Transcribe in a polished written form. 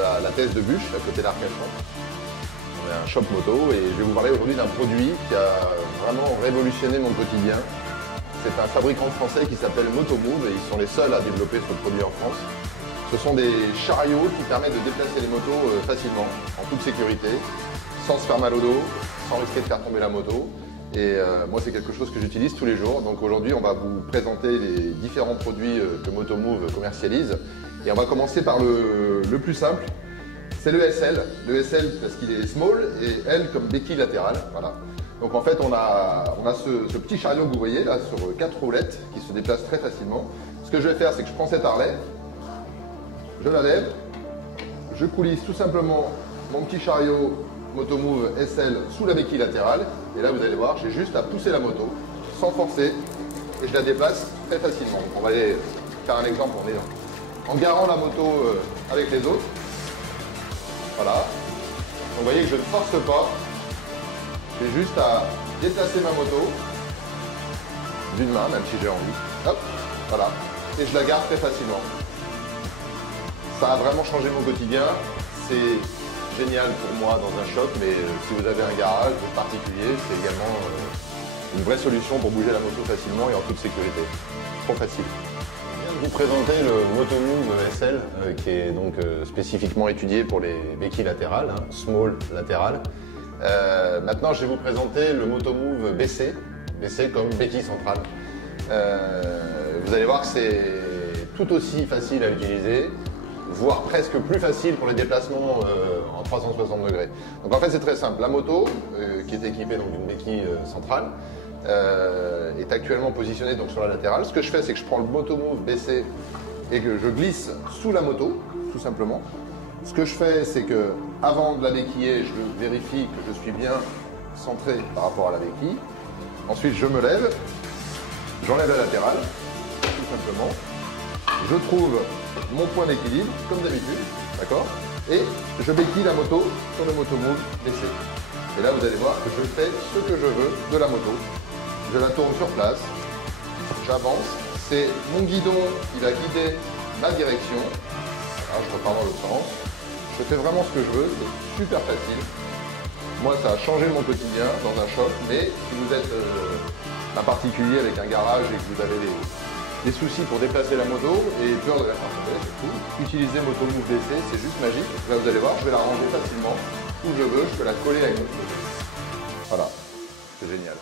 à la thèse de Bûche, à côté d'Arcachon. On est un shop moto et je vais vous parler aujourd'hui d'un produit qui a vraiment révolutionné mon quotidien. C'est un fabricant français qui s'appelle Motomove et ils sont les seuls à développer ce produit en France. Ce sont des chariots qui permettent de déplacer les motos facilement, en toute sécurité, sans se faire mal au dos, sans risquer de faire tomber la moto. Et moi, c'est quelque chose que j'utilise tous les jours. Donc aujourd'hui, on va vous présenter les différents produits que Motomove commercialise. Et on va commencer par le plus simple, c'est le SL. Le SL parce qu'il est small et L comme béquille latérale. Voilà. Donc en fait, on a ce petit chariot que vous voyez là sur 4 roulettes qui se déplace très facilement. Ce que je vais faire, c'est que je prends cette Harley, je la lève, je coulisse tout simplement mon petit chariot Motomove SL sous la béquille latérale. Et là, vous allez voir, j'ai juste à pousser la moto sans forcer et je la déplace très facilement. Donc, on va aller faire un exemple en garant la moto avec les autres. Voilà. Donc, vous voyez que je ne force pas. J'ai juste à déplacer ma moto d'une main, même si j'ai envie. Hop, voilà. Et je la garde très facilement. Ça a vraiment changé mon quotidien. C'est génial pour moi dans un shop, mais si vous avez un garage particulier, c'est également une vraie solution pour bouger la moto facilement et en toute sécurité. Trop facile. Je viens de vous présenter le Motomove SL qui est donc spécifiquement étudié pour les béquilles latérales, hein, small latéral. Maintenant, je vais vous présenter le Motomove BC, BC comme béquille centrale. Vous allez voir que c'est tout aussi facile à utiliser, voire presque plus facile pour les déplacements en 360 degrés. Donc en fait, c'est très simple. La moto, qui est équipée d'une béquille centrale, est actuellement positionnée donc sur la latérale. Ce que je fais, c'est que je prends le Motomove BC et que je glisse sous la moto, tout simplement. Ce que je fais, c'est que avant de la béquiller, je vérifie que je suis bien centré par rapport à la béquille. Ensuite, je me lève, j'enlève la latérale, tout simplement. Je trouve mon point d'équilibre, comme d'habitude, d'accord? Et je béquille la moto sur le Motomove BC. Et là, vous allez voir que je fais ce que je veux de la moto. Je la tourne sur place, j'avance. C'est mon guidon qui va guider ma direction. Alors, je repars dans l'autre sens. Je fais vraiment ce que je veux, c'est super facile. Moi, ça a changé mon quotidien dans un shop, mais si vous êtes un particulier avec un garage et que vous avez des soucis pour déplacer la moto et peur de la faire tomber, c'est cool. Utilisez Motomove DC, c'est juste magique. Là, vous allez voir, je vais la ranger facilement où je veux, je peux la coller avec notre moto. Voilà, c'est génial.